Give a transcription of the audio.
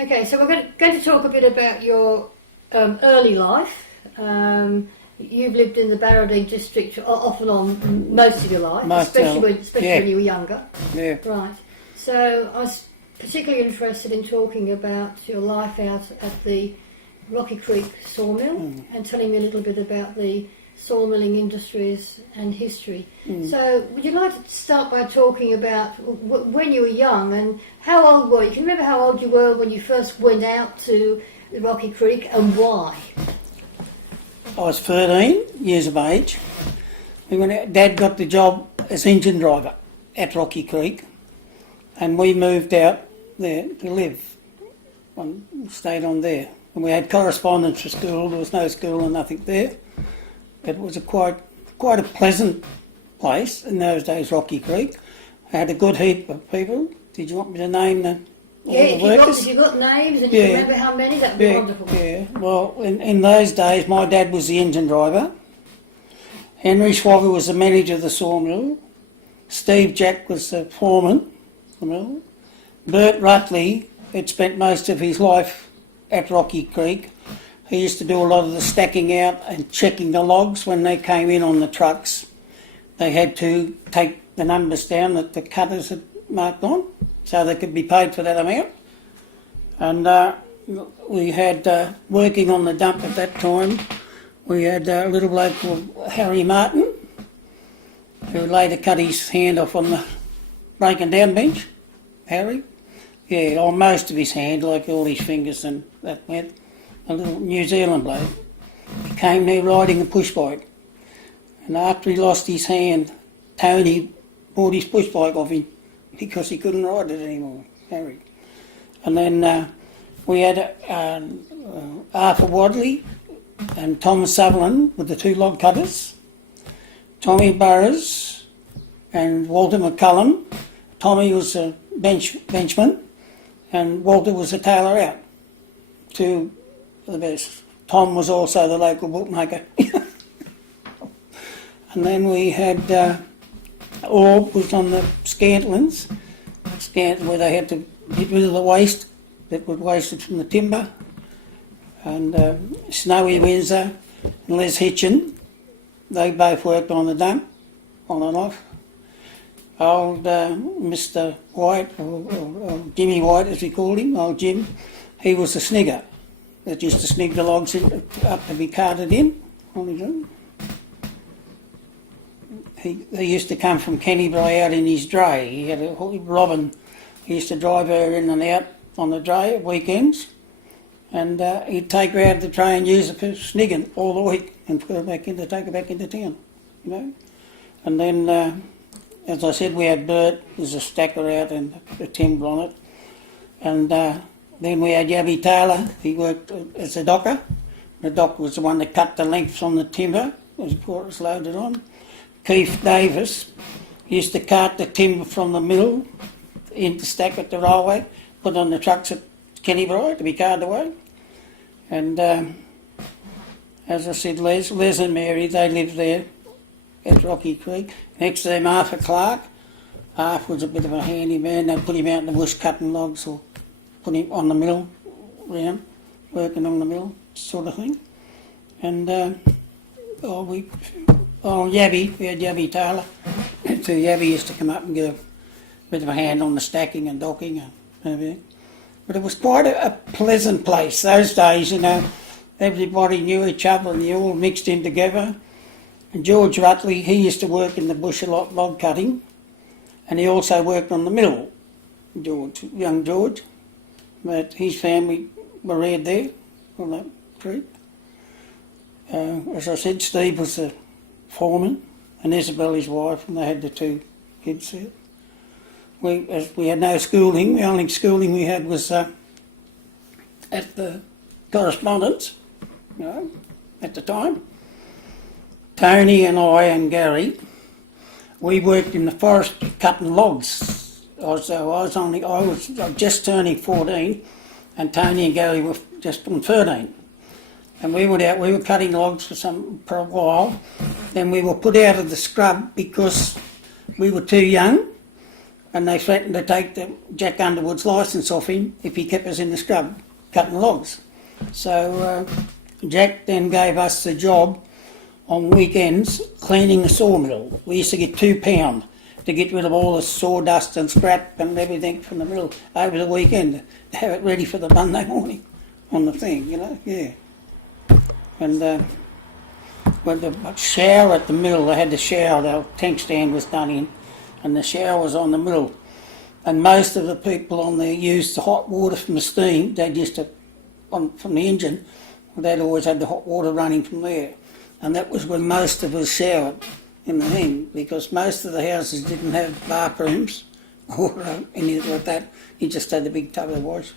Okay, so we're going to talk a bit about your early life. You've lived in the Barradine district off and on most of your life, especially when you were younger. Yeah. Right. So I was particularly interested in talking about your life out at the Rocky Creek sawmill and telling me a little bit about the sawmilling industries and history. So would you like to start by talking about when you were young and how old were you? Can you remember how old you were when you first went out to the Rocky Creek and why? I was 13 years of age. Dad got the job as engine driver at Rocky Creek, and we moved out there to live. Stayed on there. And we had correspondence for school. There was no school and nothing there. It was quite a pleasant place in those days, Rocky Creek. I had a good heap of people. Did you want me to name the workers? If you got names and you remember how many, that would be wonderful. Yeah, well, in those days, my dad was the engine driver. Henry Schwabber was the manager of the sawmill. Steve Jack was the foreman of the mill. Bert Rutley had spent most of his life at Rocky Creek. He used to do a lot of the stacking out and checking the logs when they came in on the trucks. They had to take the numbers down that the cutters had marked on so they could be paid for that amount. And we had, working on the dump at that time, we had a little bloke called Harry Martin, who later cut his hand off on the breaking down bench. Harry? Yeah, on most of his hand, like all his fingers and that went. A little New Zealand bloke. He came there riding a push bike. And after he lost his hand, Tony bought his push bike off him because he couldn't ride it anymore, Harry. And then we had Arthur Wadley and Tom Sutherland with the two log cutters, Tommy Burrows and Walter McCullum. Tommy was a benchman and Walter was a tailor out. Two the best. Tom was also the local bookmaker. And then we had Orb was on the Scantlins, where they had to get rid of the waste that was wasted from the timber. And Snowy Windsor and Les Hitchin, they both worked on the dump, on and off. Old Mr. White, or Jimmy White as we called him, old Jim, he was a snigger that used to snig the logs up to be carted in on his own. They used to come from Kennybrae out in his dray. He had a Robin. He used to drive her in and out on the dray at weekends, and he'd take her out of the dray and use her for snigging all the week and put her take her back into town, you know. And then, as I said, we had Bert. There's a stacker out and a timber on it, and. Then we had Yabby Taylor. He worked as a docker. The docker was the one that cut the lengths on the timber as it was loaded on. Keith Davis used to cart the timber from the mill into stack at the railway, put on the trucks at Kennybrae to be carted away. And as I said, Les and Mary, they lived there at Rocky Creek. Next to them, Arthur Clark. Arthur was a bit of a handy man. They'd put him out in the bush cutting logs or put him on the mill, round, working on the mill, sort of thing. And Yabby, we had Yabby Taylor. So Yabby used to come up and give a bit of a hand on the stacking and docking and everything. But it was quite a pleasant place. Those days, you know, everybody knew each other and they all mixed in together. And George Rutley, he used to work in the bush a lot, log cutting, and he also worked on the mill, young George. But his family were reared there on that creek. As I said, Steve was the foreman and Isabel his wife, and they had the two kids there. We had no schooling. The only schooling we had was at the correspondence, you know, at the time. Tony and I and Gary, we worked in the forest cutting logs. I was just turning 14, and Tony and Gary were just on 13. And we went out, we were cutting logs for a while. Then we were put out of the scrub because we were too young. and they threatened to take Jack Underwood's licence off him if he kept us in the scrub cutting logs. So Jack then gave us the job on weekends cleaning the sawmill. We used to get £2 to get rid of all the sawdust and scrap and everything from the mill over the weekend to have it ready for the Monday morning on the thing, yeah. And with the shower at the mill, they had the shower, the tank stand was done in, and the shower was on the mill. And most of the people on there used the hot water from the steam. They used to, from the engine, they'd always had the hot water running from there. And that was when most of us showered in the thing, because most of the houses didn't have bathrooms or anything like that. You just had the big tub of wash.